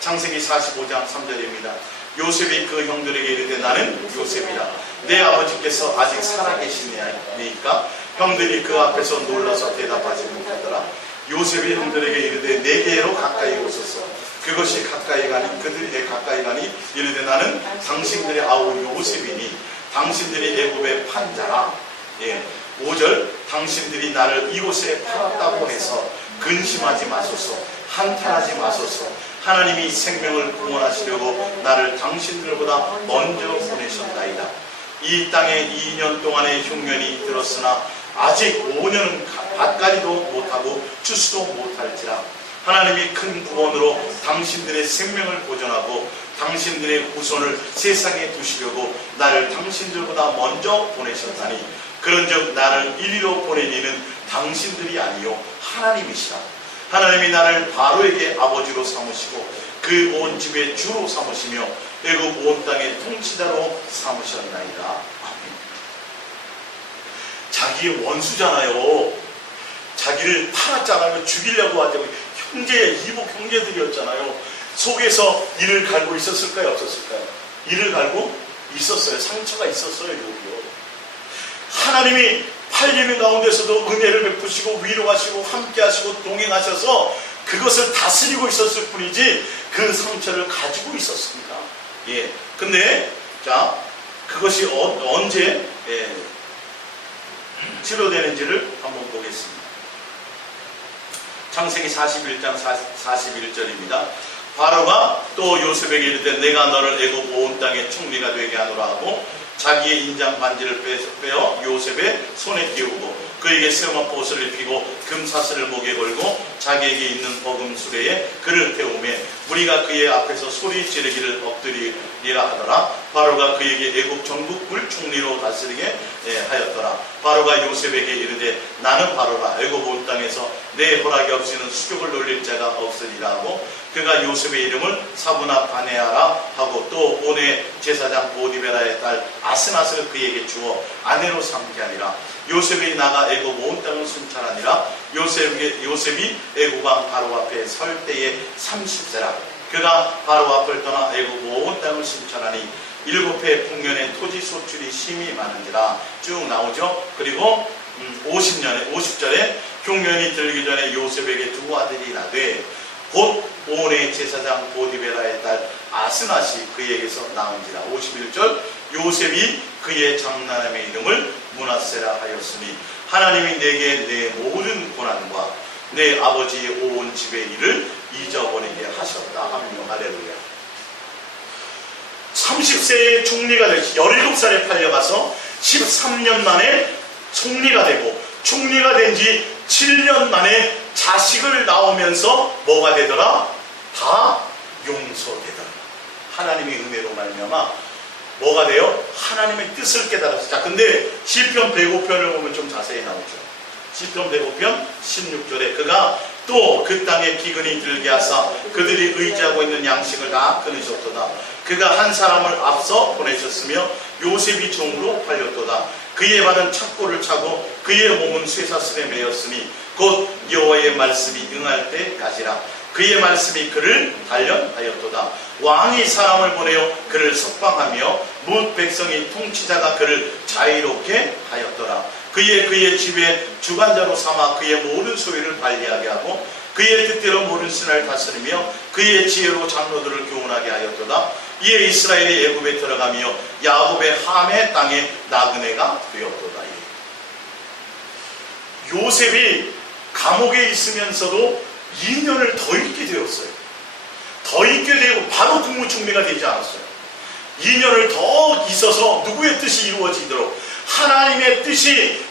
창세기 45장 3절입니다. 요셉이 그 형들에게 이르되 나는 요셉이라. 내 아버지께서 아직 살아계시니까 형들이 그 앞에서 놀라서 대답하지 못하더라. 요셉이 형들에게 이르되 내게로 가까이 오소서. 그것이 가까이 가니 그들이 가까이 가니 이르되 나는 당신들의 아우 요셉이니 당신들이 애굽의 판자라. 5절 당신들이 나를 이곳에 팔았다고 해서 근심하지 마소서. 한탄하지 마소서. 하나님이 생명을 구원하시려고 나를 당신들보다 먼저 보내셨나이다. 이 땅에 2년 동안의 흉년이 들었으나 아직 5년은 밭가리도 못하고 추수도 못할지라. 하나님이 큰 구원으로 당신들의 생명을 보존하고 당신들의 후손을 세상에 두시려고 나를 당신들보다 먼저 보내셨다니 그런즉 나를 이리로 보낸 이는 당신들이 아니요 하나님이시라. 하나님이 나를 바로에게 아버지로 삼으시고 그 온 집의 주로 삼으시며 애굽 온 땅의 통치자로 삼으셨나이다. 아멘. 자기의 원수잖아요. 자기를 팔았잖아요. 죽이려고 하죠. 이복 형제들이었잖아요. 속에서 이를 갈고 있었을까요? 없었을까요? 이를 갈고 있었어요. 상처가 있었어요. 여기요. 하나님이 팔리는 가운데서도 은혜를 베푸시고 위로하시고 함께하시고 동행하셔서 그것을 다스리고 있었을 뿐이지 그 상처를 가지고 있었습니다. 예. 근데 자, 그것이 언제 치료되는지를 한번 보겠습니다. 창세기 41장 41절입니다. 바로가 또 요셉에게 이르되 내가 너를 애굽 온 땅의 총리가 되게 하노라 하고 자기의 인장 반지를 빼어 요셉의 손에 끼우고 그에게 세엄한 옷을 입히고 금사슬을 목에 걸고 자기에게 있는 버금 수레에 그를 태우며 무리가 그의 앞에서 소리 지르기를 엎드리리라 하더라. 바로가 그에게 애굽 전국을 총리로 다스리게 하였더라. 바로가 요셉에게 이르되 나는 바로라. 애굽 온 땅에서 내 허락이 없이는 수족을 놀릴 자가 없으리라 하고 그가 요셉의 이름을 사브나 바네아라 하고 또 온의 제사장 보디베라의 딸 아스낫을 그에게 주어 아내로 삼게 하니라. 요셉이 나가 애굽 온 땅을 순찰하니라. 요셉이 애굽 왕 바로 앞에 설 때에 30세라. 그가 바로 앞을 떠나 애굽 온 땅을 순찰하니 7해 풍년에 토지 소출이 심히 많은지라. 쭉 나오죠. 그리고 50절에 흉년이 들기 전에 요셉에게 두 아들이 나되 곧 온의 제사장 보디베라의 딸 아스낫이 그에게서 나온지라. 51절 요셉이 그의 장남의 이름을 므낫세라 하였으니 하나님이 내게 내 모든 고난과 내 아버지의 온 집의 일을 잊어버리게 하셨다. 아멘. 할렐루야. 30세에 총리가 되시 17살에 팔려가서 13년 만에 총리가 되고 총리가 된 지 7년 만에 자식을 낳으면서 뭐가 되더라? 다 용서되더라. 하나님의 은혜로 말미암아 뭐가 돼요? 하나님의 뜻을 깨달았어. 자, 근데 시편 105편을 보면 좀 자세히 나오죠. 시편 105편 16절에 그가 또 그 땅에 기근이 들게 하사 그들이 의지하고 있는 양식을 다 끊으셨도다. 그가 한 사람을 앞서 보내셨으며 요셉이 종으로 팔렸도다. 그의 발은 착고를 차고 그의 몸은 쇠사슬에 매였으니 곧 여호와의 말씀이 응할 때까지라. 그의 말씀이 그를 단련하였도다. 왕이 사람을 보내어 그를 석방하며 뭇 백성이 통치자가 그를 자유롭게 하였더라. 그의 집에 주관자로 삼아 그의 모든 소유를 관리하게 하고 그의 뜻대로 모든 신하를 다스리며 그의 지혜로 장로들을 교훈하게 하였도다. 이에 이스라엘이 애굽에 들어가며 야곱의 함의 땅에 나그네가 되었도다. 요셉이 감옥에 있으면서도 2년을 더 있게 되었어요. 더 있게 되고 바로 국무총리가 되지 않았어요. 2년을 더 있어서 누구의 뜻이 이루어지도록 하나님의 뜻이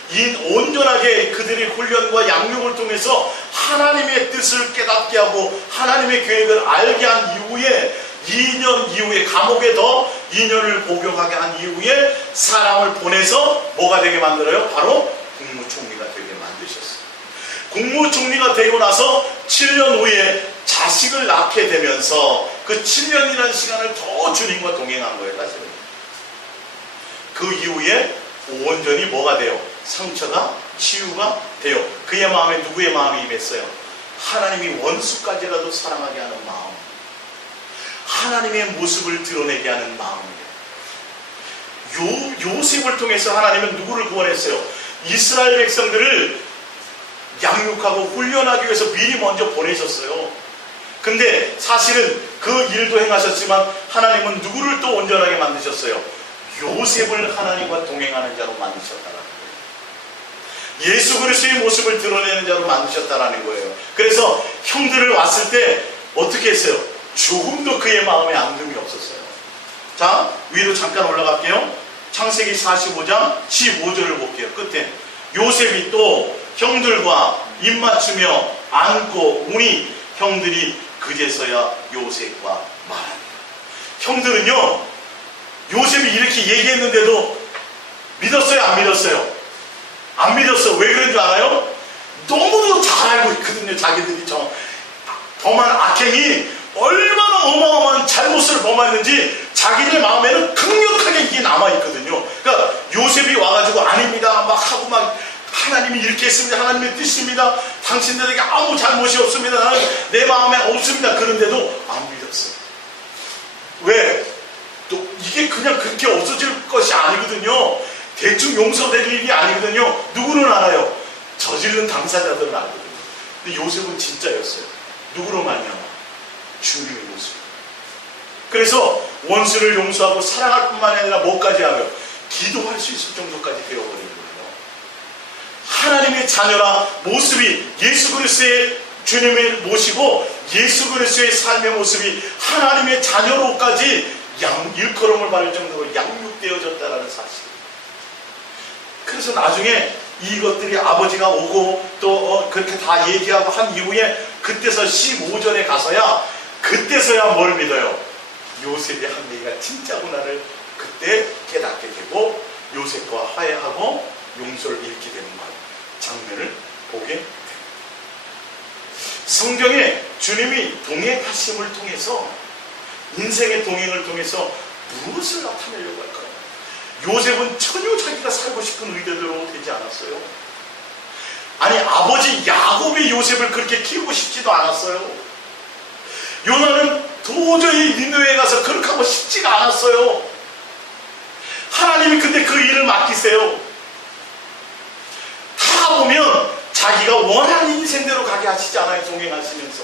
온전하게 그들의 훈련과 양육을 통해서 하나님의 뜻을 깨닫게 하고 하나님의 계획을 알게 한 이후에 2년 이후에 감옥에 더 2년을 복역하게 한 이후에 사람을 보내서 뭐가 되게 만들어요? 바로 국무총리가 되게 만드셨어요. 국무총리가 되고 나서 7년 후에 자식을 낳게 되면서 그 7년이라는 시간을 더 주님과 동행한 거예요. 사실은. 그 이후에 온전히 뭐가 돼요? 상처가 치유가 돼요. 그의 마음에 누구의 마음이 임했어요? 하나님이 원수까지라도 사랑하게 하는 마음, 하나님의 모습을 드러내게 하는 마음이에요. 요셉을 통해서 하나님은 누구를 구원했어요? 이스라엘 백성들을 양육하고 훈련하기 위해서 미리 먼저 보내셨어요. 근데 사실은 그 일도 행하셨지만 하나님은 누구를 또 온전하게 만드셨어요? 요셉을 하나님과 동행하는 자로 만드셨다라는 거예요. 예수 그리스도의 모습을 드러내는 자로 만드셨다라는 거예요. 그래서 형들을 왔을 때 어떻게 했어요? 조금도 그의 마음에 앙금이 없었어요. 자, 위로 잠깐 올라갈게요. 창세기 45장 15절을 볼게요. 끝에 요셉이 또 형들과 입맞추며 안고 우니 형들이 그제서야 요셉과 말합니다. 형들은요, 요셉이 이렇게 얘기했는데도 믿었어요? 안 믿었어요? 안 믿었어요. 왜 그런 줄 알아요? 너무도 잘 알고 있거든요. 자기들이 범한 악행이 얼마나 어마어마한 잘못을 범했는지 자기들 마음에는 강력하게 이게 남아있거든요. 그러니까 요셉이 와가지고 아닙니다 막 하고 막 하나님이 이렇게 했습니다. 하나님의 뜻입니다. 당신들에게 아무 잘못이 없습니다. 나는 내 마음에 없습니다. 그런데도 안 믿었어요. 왜? 또 이게 그냥 그렇게 없어질 것이 아니거든요. 대충 용서될 일이 아니거든요. 누구는 알아요? 저지른 당사자들은 알거든요. 근데 요셉은 진짜였어요. 누구로 말미암아? 주님의 모습. 그래서 원수를 용서하고 사랑할 뿐만 아니라 뭐까지 하며 기도할 수 있을 정도까지 되어버린 거예요. 하나님의 자녀라 모습이 예수 그리스도의 주님을 모시고 예수 그리스도의 삶의 모습이 하나님의 자녀로까지 일컬음을 받을 정도로 양육되어졌다는 사실. 그래서 나중에 이것들이 아버지가 오고 또 그렇게 다 얘기하고 한 이후에 그때서 15절에 가서야 그때서야 뭘 믿어요? 요셉의 한계가 진짜구나를 그때 깨닫게 되고 요셉과 화해하고 용서를 잃게 되는 장면을 보게 됩니다. 성경에 주님이 동행하심을 통해서 인생의 동행을 통해서 무엇을 나타내려고 할까요? 요셉은 전혀 자기가 살고 싶은 의대대로 되지 않았어요. 아니 아버지 야곱이 요셉을 그렇게 키우고 싶지도 않았어요. 요나는 도저히 니느웨에 가서 그렇게 하고 싶지가 않았어요. 하나님이 근데 그 일을 맡기세요. 다 보면 자기가 원하는 인생대로 가게 하시지 않아요. 동행하시면서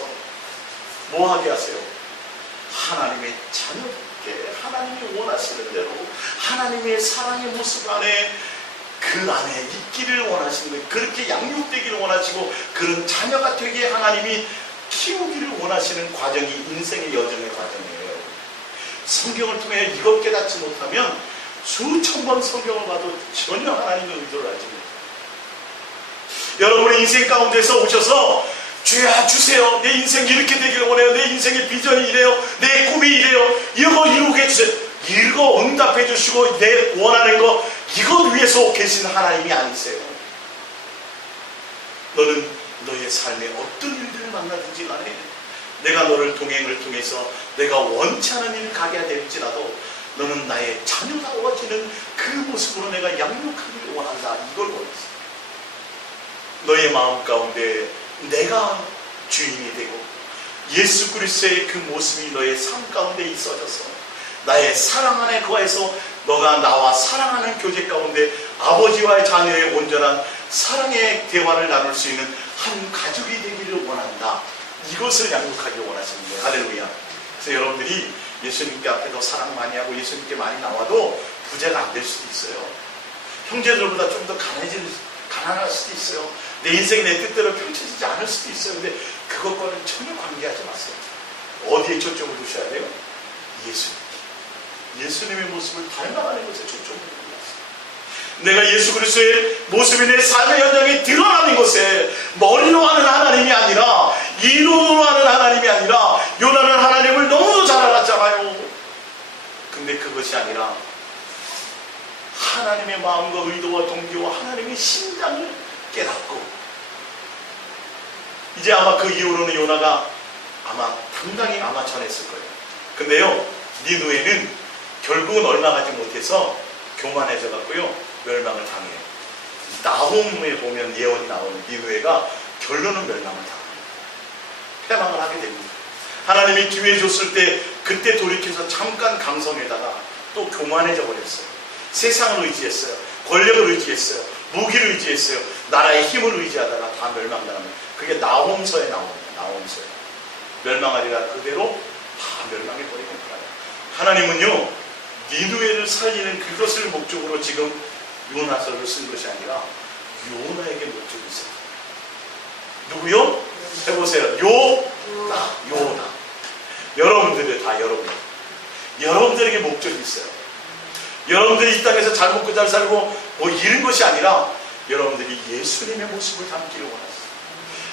뭐 하게 하세요? 하나님의 자녀들께 하나님이 원하시는 대로 하나님의 사랑의 모습 안에 그 안에 있기를 원하시는 거예요. 그렇게 양육되기를 원하시고 그런 자녀가 되게 하나님이 키우기를 원하시는 과정이 인생의 여정의 과정이에요. 성경을 통해 이것 깨닫지 못하면 수천 번 성경을 봐도 전혀 하나님의 의도를 알지 못해요. 여러분의 인생 가운데서 오셔서 주야 주세요. 내 인생 이렇게 되기를 원해요. 내 인생의 비전이 이래요. 내 꿈이 이래요. 이거 이루게 해주세요. 이거 응답해 주시고 내 원하는 거 이것 위해서 계신 하나님이 아니세요. 너는 너의 삶에 어떤 일들을 만나든지 간에 내가 너를 동행을 통해서 내가 원치 않은 일을 가게 될지라도 너는 나의 자녀다워지는 그 모습으로 내가 양육하기를 원한다. 이걸 원했어요. 너의 마음 가운데 내가 주인이 되고 예수 그리스도의 그 모습이 너의 삶 가운데 있어져서 나의 사랑 안에 거해서 너가 나와 사랑하는 교제 가운데 아버지와의 자녀의 온전한 사랑의 대화를 나눌 수 있는 한 가족이 되기를 원한다. 이것을 양육하기를 원하시는 거예요. 할렐루야. 그래서 여러분들이 예수님께 앞에서 사랑 많이 하고 예수님께 많이 나와도 부자가 안 될 수도 있어요. 형제들보다 좀 더 가난할 수도 있어요. 내 인생이 내 뜻대로 펼쳐지지 않을 수도 있어요. 근데 그것과는 전혀 관계하지 마세요. 어디에 초점을 두셔야 돼요? 예수님의 모습을 닮아가는 것에 초점을 두세요. 내가 예수 그리스도의 모습이 내 삶의 현장에 드러나는 것에 머리로 하는 하나님이 아니라 이론으로 하는 하나님이 아니라 요나는 하나님을 너무도 잘 알았잖아요. 근데 그것이 아니라 하나님의 마음과 의도와 동기와 하나님의 심장을 깨닫고 이제 아마 그 이후로는 요나가 아마 당당히 아마 전했을 거예요. 근데요 니느웨는 결국은 얼마 가지 못해서 교만해져 갖고요 멸망을 당해요. 나홈에 보면 예언이 나오는 니느웨가 결론은 멸망을 당합니다. 패망을 하게 됩니다. 하나님이 기회 줬을 때 그때 돌이켜서 잠깐 강성에다가 또 교만해져 버렸어요. 세상을 의지했어요. 권력을 의지했어요. 무기를 의지했어요. 나라의 힘을 의지하다가 다 멸망당합니다. 그게 나홈서에 나옵니다. 나홈서에 멸망하리라 그대로 다 멸망해버리는 거예요. 하나님은요 니느웨를 살리는 그것을 목적으로 지금 요나서를 쓴 것이 아니라 요나에게 목적이 있어요. 누구요? 해보세요. 요나. 여러분들이 다 여러분들에게 목적이 있어요. 여러분들이 이 땅에서 잘 먹고 잘 살고 뭐 이런 것이 아니라 여러분들이 예수님의 모습을 담기를 원하세요.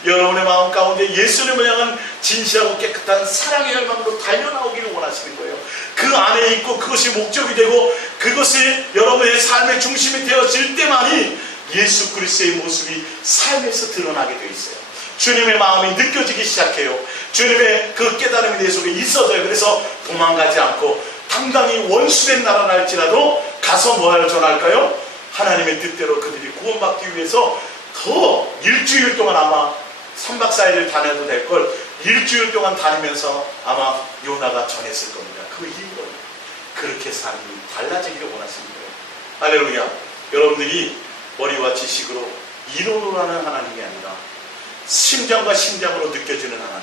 여러분의 마음 가운데 예수님을 향한 진실하고 깨끗한 사랑의 열망으로 달려나오기를 원하시는 거예요. 그 안에 있고 그것이 목적이 되고 그것이 여러분의 삶의 중심이 되어질 때만이 예수 그리스도의 모습이 삶에서 드러나게 되어 있어요. 주님의 마음이 느껴지기 시작해요. 주님의 그 깨달음이 내 속에 있어져요. 그래서 도망가지 않고 당당히 원수된 나라를 할지라도 가서 뭘 전할까요? 하나님의 뜻대로 그들이 구원받기 위해서 더 일주일 동안 아마 3박 4일을 다녀도 될 걸 일주일 동안 다니면서 아마 요나가 전했을 겁니다. 그 이유는 그렇게 삶이 달라지기를 원하시는 거예요. 할렐루야. 여러분들이 머리와 지식으로 이론으로 하는 하나님이 아니라 심장과 심장으로 느껴지는 하나님,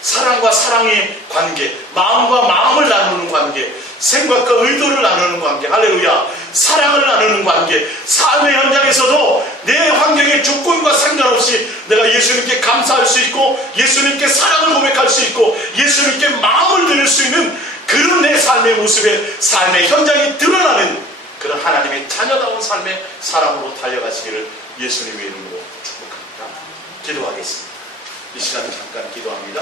사랑과 사랑의 관계, 마음과 마음을 나누는 관계, 생각과 의도를 나누는 관계, 할렐루야, 사랑을 나누는 관계, 삶의 현장에서도 내 환경의 조건과 상관없이 내가 예수님께 감사할 수 있고 예수님께 사랑을 고백할 수 있고 예수님께 마음을 드릴 수 있는 그런 내 삶의 모습에 삶의 현장이 드러나는 그런 하나님의 자녀다운 삶의 사랑으로 달려가시기를 예수님의 이름으로 축복합니다. 기도하겠습니다. 이 시간 잠깐 기도합니다.